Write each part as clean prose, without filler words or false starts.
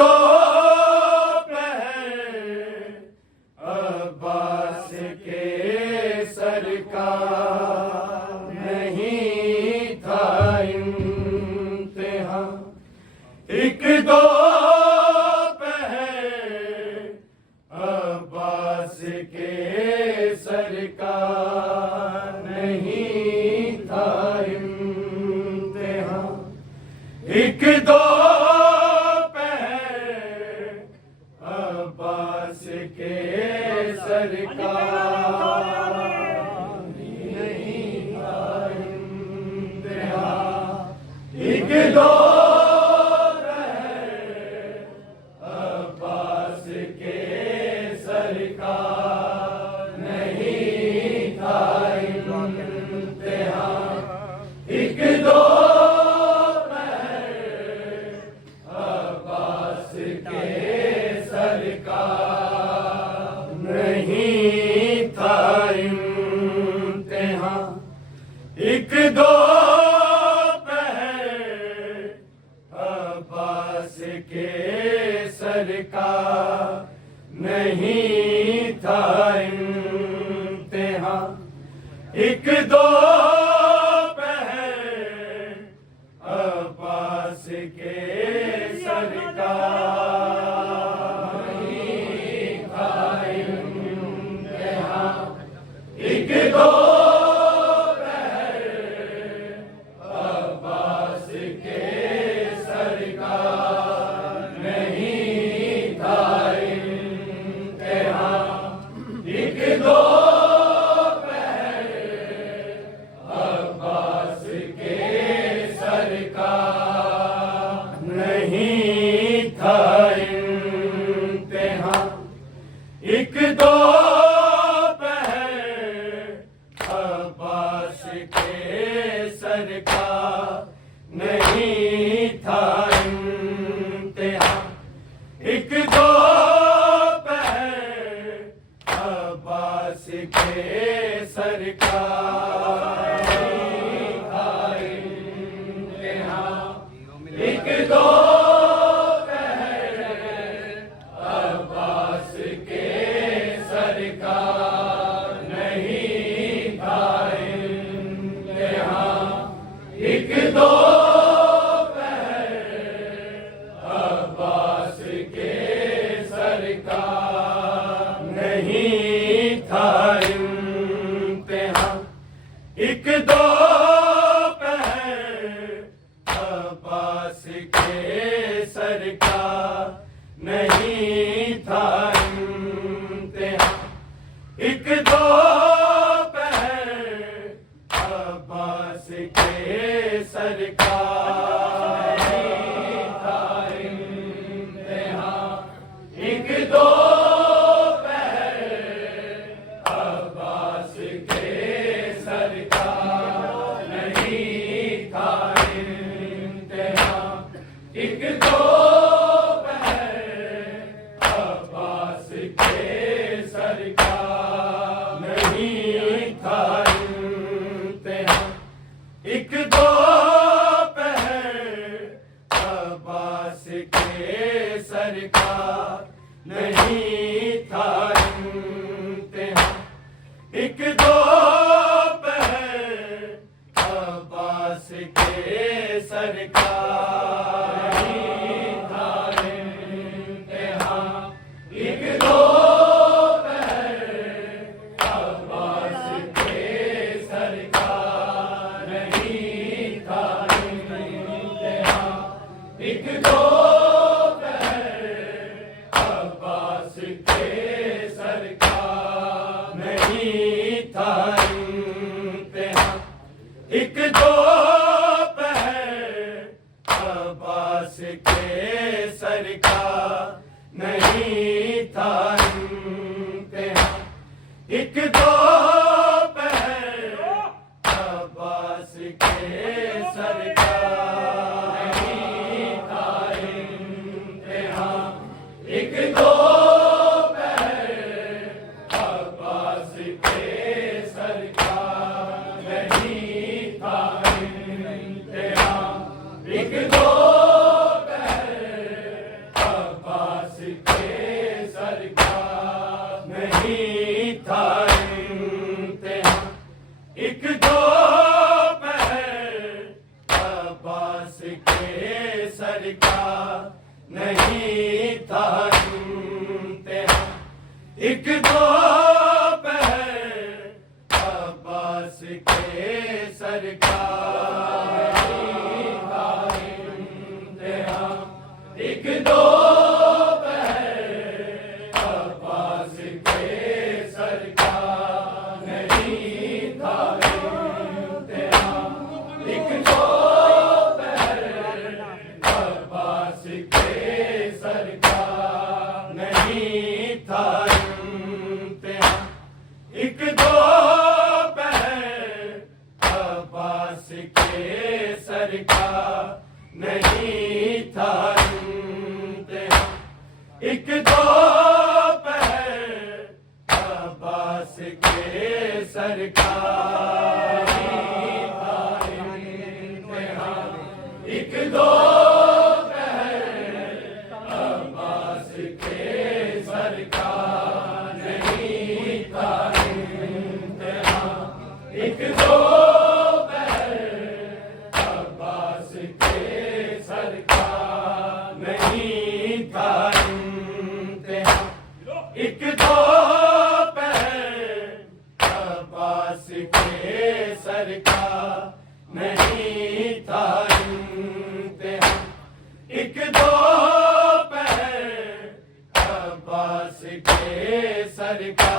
दो पहर अब्बास के सरकार नहीं था इम्तिहान। एक दो पहर अब्बास के सरकार नहीं था इम्तिहान। एक दो पहर अब्बास के सरकार नहीं था इम्तिहान। एक दो अब्बास के सरकार नहीं था इम्तिहान। एक दो अब्बास के सरकार नहीं था इम्तिहान। एक दो पहर अब्बास के सरकार नहीं था इम्तिहान। एक दो पहर अब्बास के सरकार नहीं था इम्तिहान। एक दो अब्बास के सरकार नहीं था इम्तिहान। एक दो अब्बास के सरकार नहीं था इम्तिहान। एक दो अब्बास के सरकार नहीं था इम्तिहान। एक दो अब्बास के सरकार नहीं था इम्तिहान। एक दो अब्बास के सरकार नहीं था इम्तिहान। एक दो अब्बास के सरकार नहीं था इम्तिहान। एक दो अब्बास के सरकार नहीं था इम्तिहान। एक दो अब्बास के सरकार नहीं था इम्तिहान। एक दो अब्बास के सरकार नहीं था इम्तिहान। एक दो अब्बास के सरकार नहीं था इम्तिहान। एक दो अब्बास के सरकार नहीं था इम्तिहान। एक दो अब्बास के सरकार नहीं था इम्तिहान। एक दो अब्बास के सरकार नहीं था इम्तिहान। एक दो अब्बास के सरकार नहीं था इम्तिहान। एक दो अब्बास के सरकार नहीं था इम्तिहान। एक दो अब्बास के सरकार नहीं था इम्तिहान। एक दो अब्बास के सरकार नहीं था इम्तिहान। एक दो का नहीं था इम्तिहान। एक दो पहर अब्बास के सर का नहीं था इम्तिहान। एक दो पहर अब्बास के सर का नहीं था इम्तिहान। एक दो पहर अब्बास के सर का नहीं था इम्तिहान। एक दो पहर अब्बास के सर का नहीं था इम्तिहान। एक दो पहर अब्बास के सर का नहीं था इम्तिहान। एक दो पहर अब्बास के सर का नहीं था इम्तिहान। एक दो पहर अब्बास के सर का नहीं था इम्तिहान। एक दो पहर अब्बास के सर का नहीं था इम्तिहान। एक दो पहर अब्बास के सर का नहीं था इम्तिहान। एक दो पहर अब्बास के सर का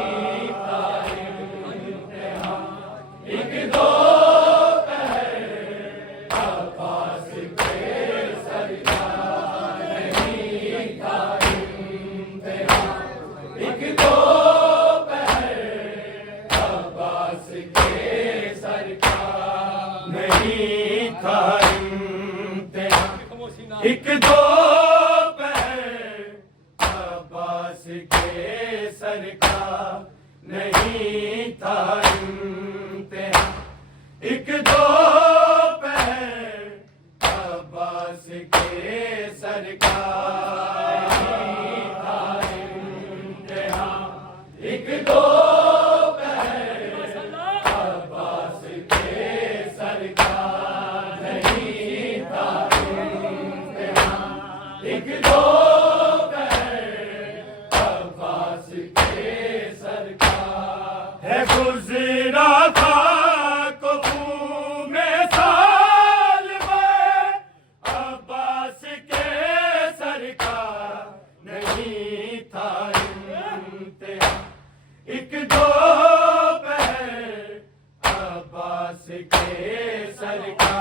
नहीं था इम्तिहान। एक दो पहर अब्बास के सर का नहीं था इम्तिहान। एक दो पहर अब्बास के सर का नहीं था इम्तिहान। एक दो पहर अब्बास के सर का नहीं था इम्तिहान। एक दो पहर अब्बास के सर का नहीं था इम्तिहान। एक दो पहर अब्बास के सर का है गुजरा था कुफू में साल में। अब्बास के सर का नहीं था इम्तिहान। एक दो पहर अब्बास के सर का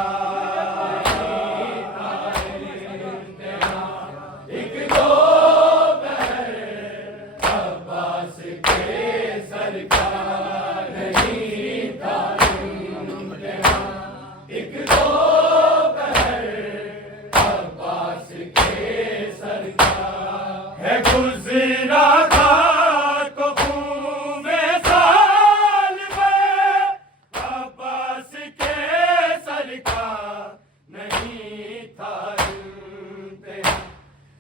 नहीं था इम्तिहान। एक दो पहर अब्बास के सर का नहीं था इम्तिहान। एक दो पहर अब्बास के सर का है गुजरा था कुफू में साल में। अब्बास के सर का नहीं था इम्तिहान।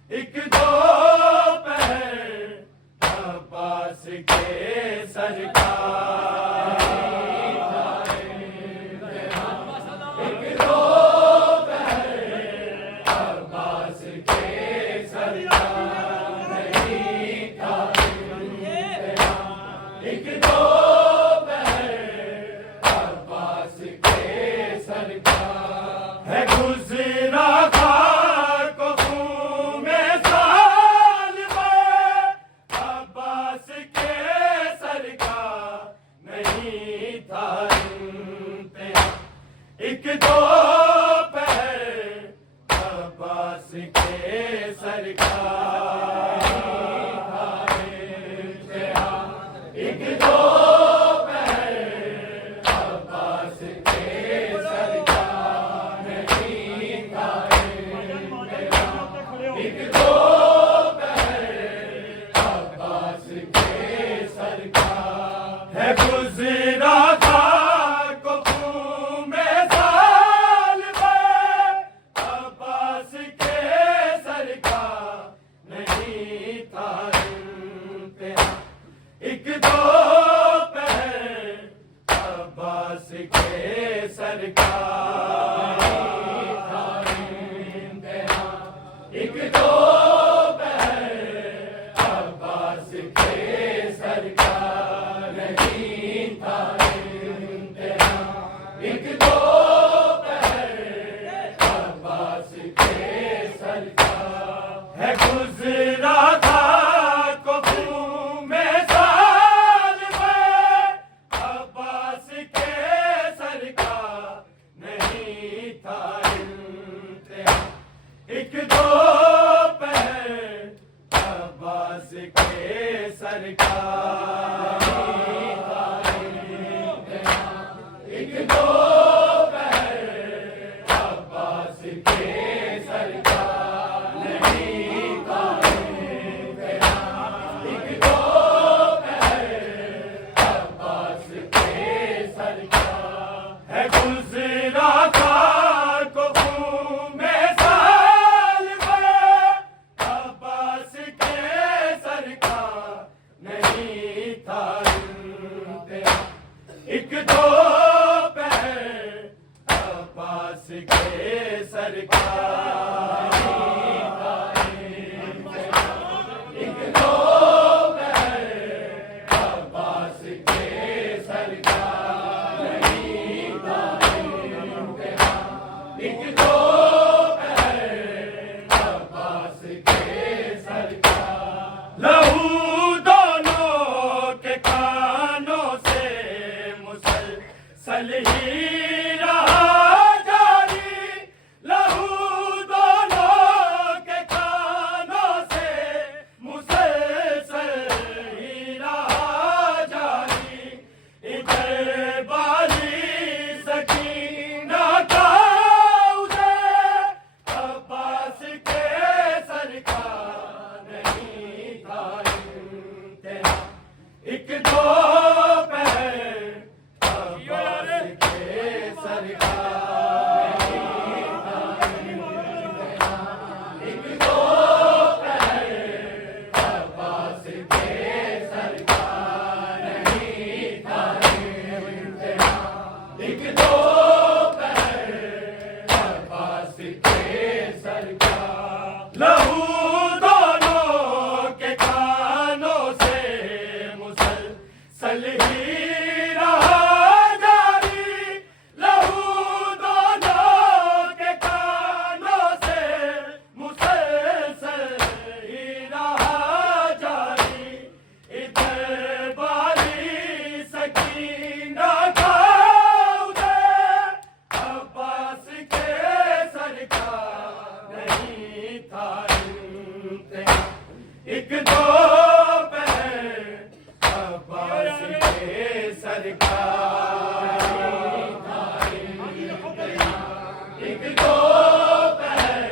एक दो पहर अब्बास के सर का नहीं था इम्तिहान। एक दो पहर अब्बास के सर का नहीं था इम्तिहान। एक दो पहर अब्बास के सर का है गुजरा था कुफू में साल में। अब्बास के सर का नहीं था इम्तिहान। एक दो पहर अब्बास के सर का नहीं था इम्तिहान। एक दो पहर अब्बास के सर का नहीं था इम्तिहान। एक दो पहर अब्बास के सर का है गुजरा था कुफू में साल में। अब्बास के सर का नहीं था इम्तिहान। एक दो पहर अब्बास के सर का नहीं था इम्तिहान। दो पहर अब्बास के सर का है गुजरा था कुफू में साल में अब्बास के सर का नहीं था इंतहा एक दो पहर अब्बास के सर का एक दो पहर अब्बास के सर का नहीं था इंतहा एक दो पहर अब्बास के सर का है गुजरा था कुफू में साल में अब्बास के सर का नहीं था इंतहा एक दो पहर अब्बास के सर का नहीं था इंतहा एक दो पहर अब्बास के सर का नहीं था इंतहा एक दो पहर अब्बास के सर का लहू दोनों के कानों से मुसलसल ही रहा जारी लहू दोनों के कानों से मुसलसल ही रहा जारी इधर बाली सकीना का उदय अब्बास के सर का नहीं था इंतहा एक दो पहर अब्बास के सर का नहीं था इंतहा एक दो पहर अब्बास के सर का नहीं था इंतहा एक दो पहर अब्बास के सर का लहू दोनों के कानों से मुसलसल ही रहा जारी लहू दोनों के कानों से मुसलसल ही रहा जारी इधर बाली सकीना का उदय अब्बास के सर का नहीं था इंतहा एक दो पहर अब्बास के सर का नहीं था इंतहा एक दो पहर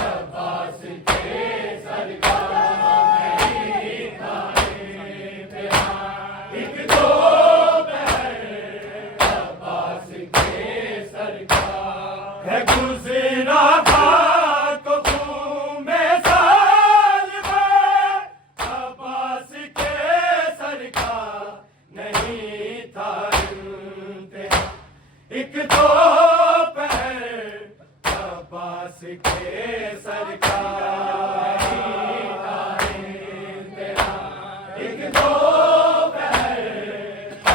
अब्बास के सर का नहीं था इंतहा एक दो पहर अब्बास के सर का है गुजरा था कुफू में साल में अब्बास के सर का नहीं था इंतहा एक दो पहर अब्बास के सर का नहीं था इंतहा एक दो पहर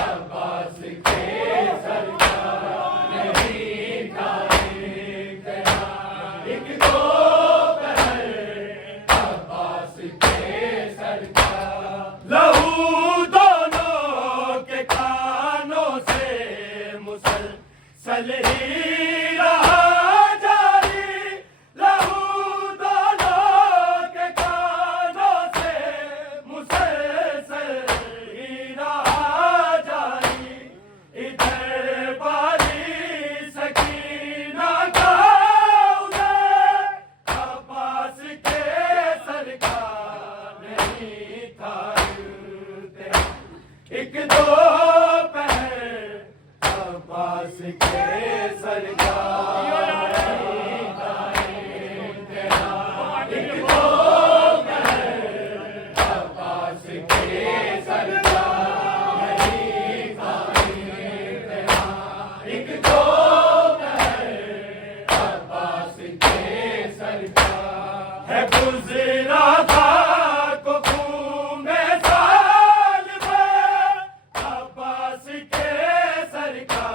अब्बास के सर का नहीं था इंतहा एक दो पहर अब्बास के सर का लहू दोनों के कानों से मुसलसल ही रहा जारी लहू दोनों के कानों से मुसलसल ही रहा जारी इधर बाली सकीना का उदय अब्बास के सर का नहीं था इंतहा एक दो पहर अब्बास के सर का नहीं था इंतहा एक दो पहर अब्बास के सर का नहीं था इंतहा एक दो पहर अब्बास के सर का है गुजरा था कुफू में साल में अब्बास के सर का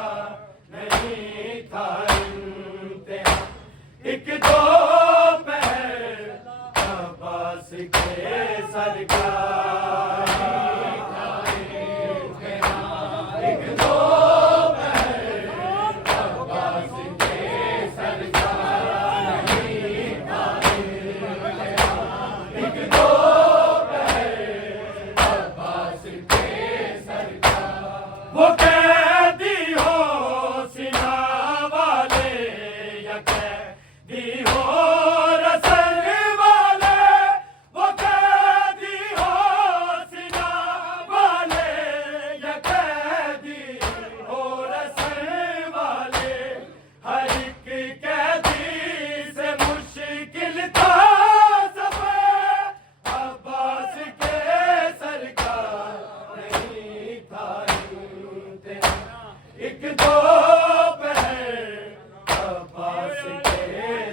नहीं था इम्तिहान। एक दो पहर अब्बास के सरकार, एक दो पहर अब्बास के सरकार, एक दो पहर अब्बास के सरकार। वो कैदी हो सिना वाले या कैदी हो रसल वाले, वो कैदी हो सिना वाले या कैदी हो रसल वाले, हर एक कैदी से मुश्किल था सफर अब्बास के सरकार, नहीं था इम्तिहान। एक दो पहर अब्बास के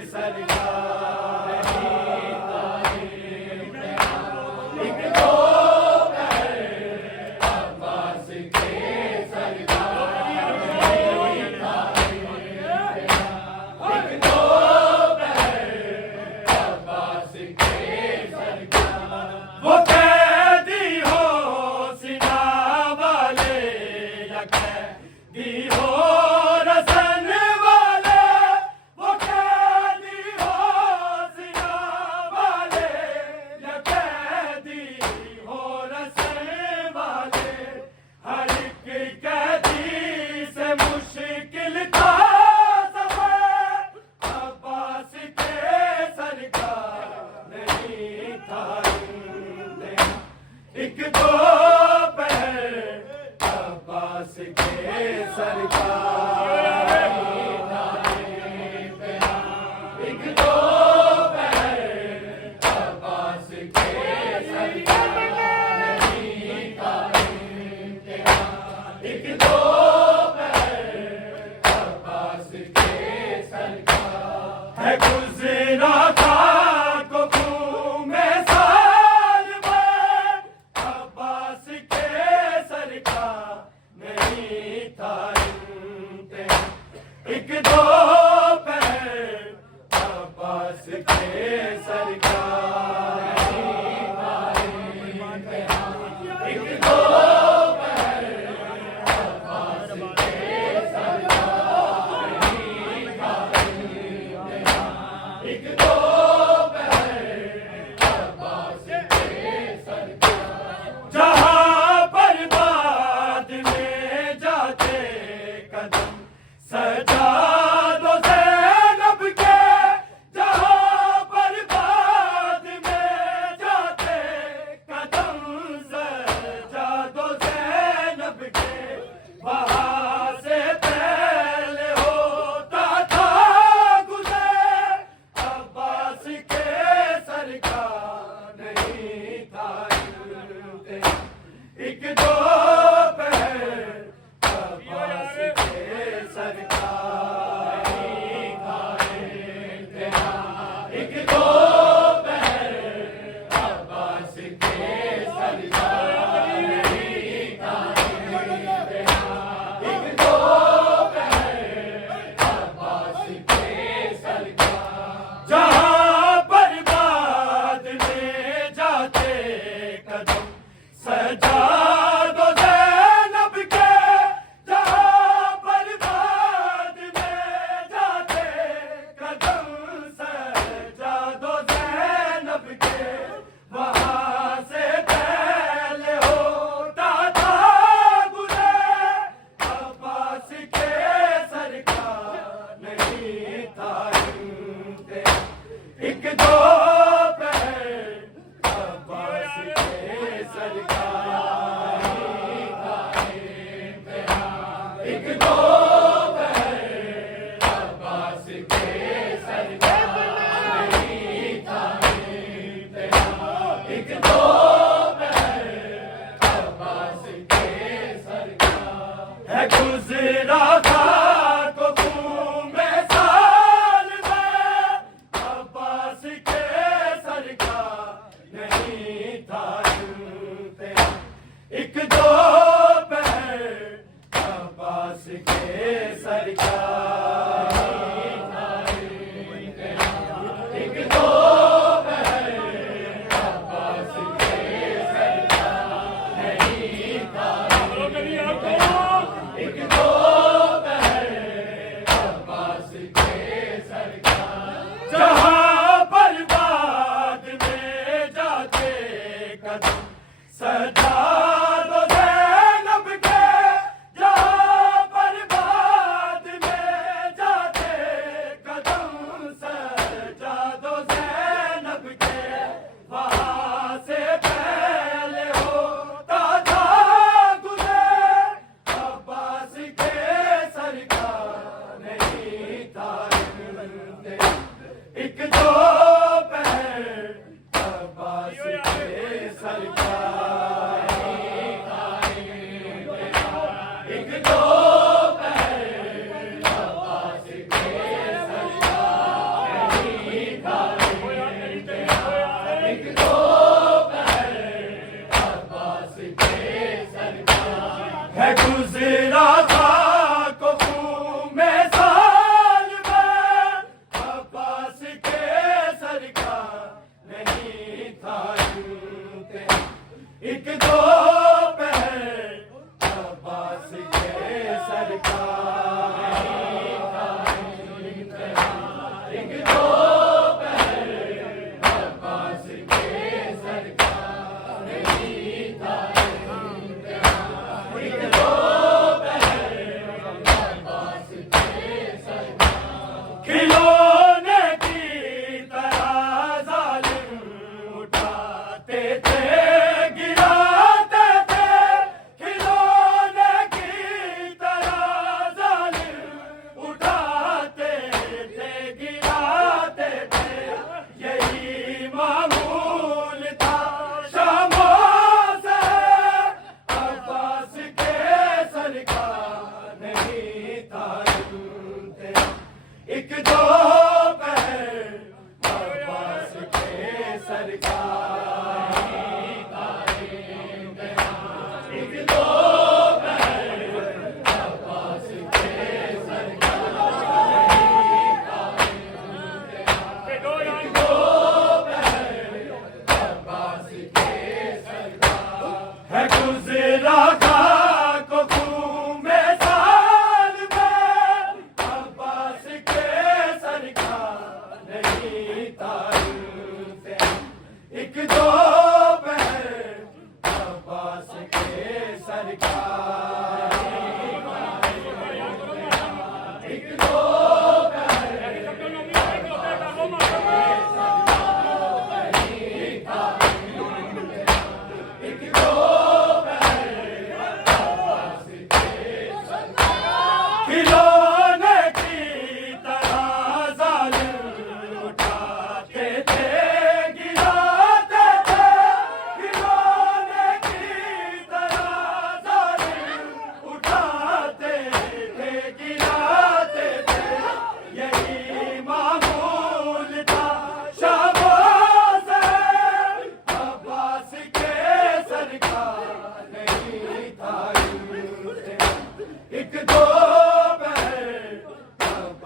सरकार, नहीं था इम्तिहान। एक दो पहर अब्बास के सरकार, नहीं था इम्तिहान। एक दो पहर अब्बास के सरकार। वो कैदी हो सिना वाले या कैदी हो रसन वाले, वो कैदी हो सिना वाले या कैदी हो रसन वाले, हर एक कैदी से मुश्किल था सफर अब्बास के सरकार, नहीं था इम्तिहान। एक दो पहर अब्बास के सरकार, नहीं था इम्तिहान। एक दो पहर अब्बास के सरकार, नहीं था इम्तिहान। एक दो पहर अब्बास के सरकार। है गुज़रा था को खून में साल भर अब्बास के सरकार, नहीं था इम्तिहान। एक दो पहर अब्बास के सरकार, नहीं था इम्तिहान। एक दो पहर अब्बास के सरकार, नहीं था इम्तिहान। एक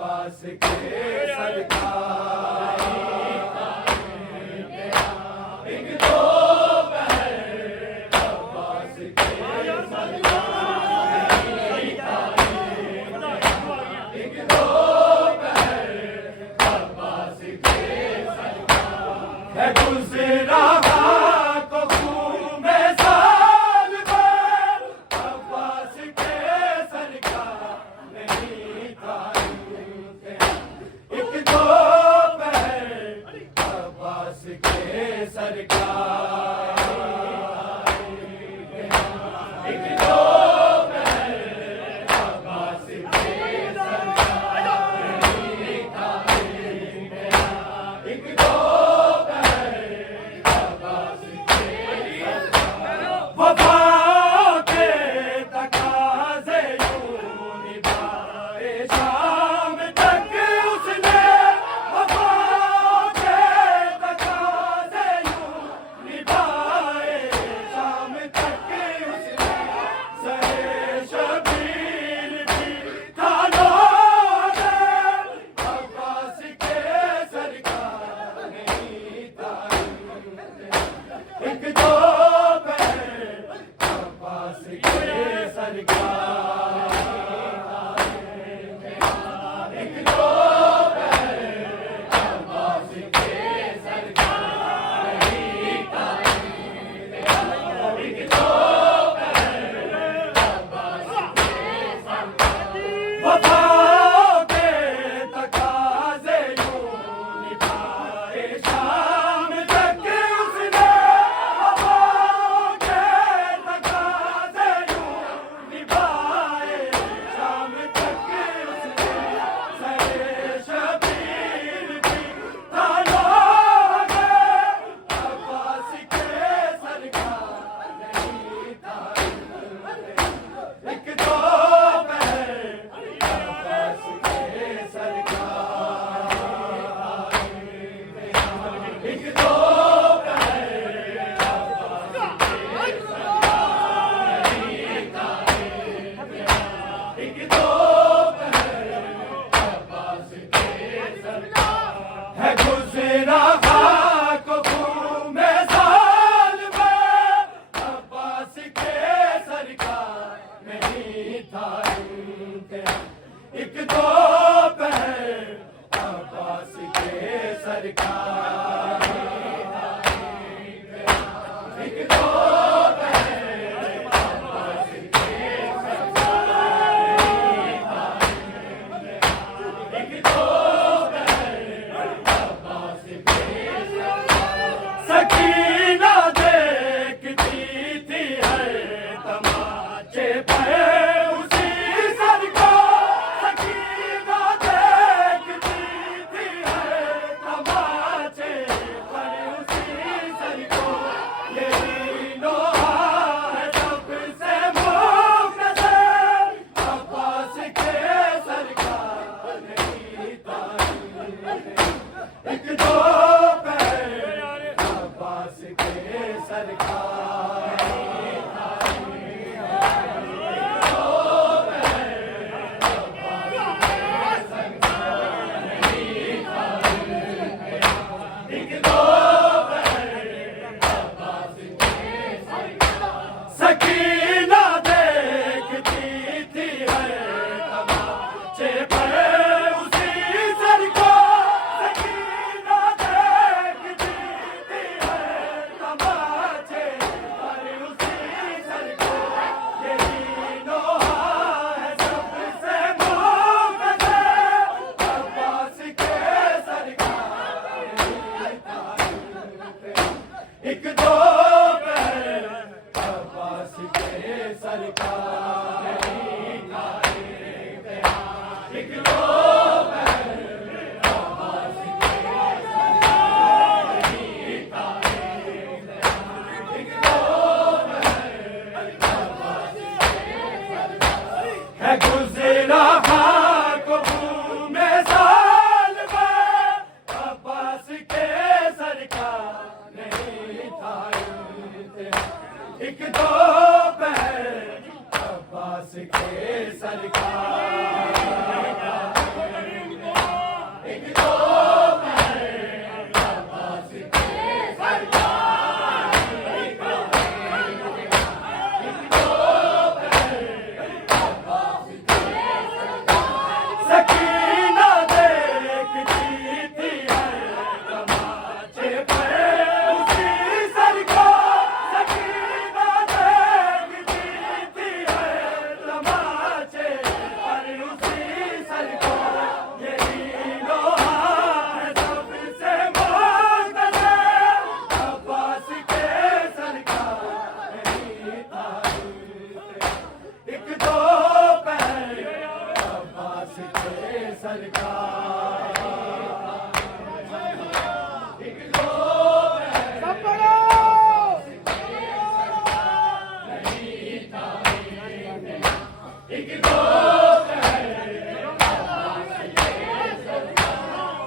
अब्बास के सरकार एक दो पहर अब्बास के सरकार एक दो पहर अब्बास के सरकार है गुजरा तो घूमे साल भर अब्बास के सरकार नहीं था एक दो पहर अब्बास के सरकार एक दो पहर अब्बास के सरकार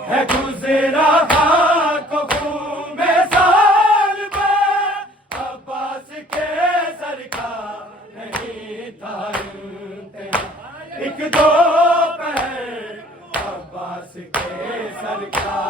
है गुजरा खाको खून में साल में अब्बास के सरकार नहीं था इम्तिहान। एक दो पहर अब्बास के सरकार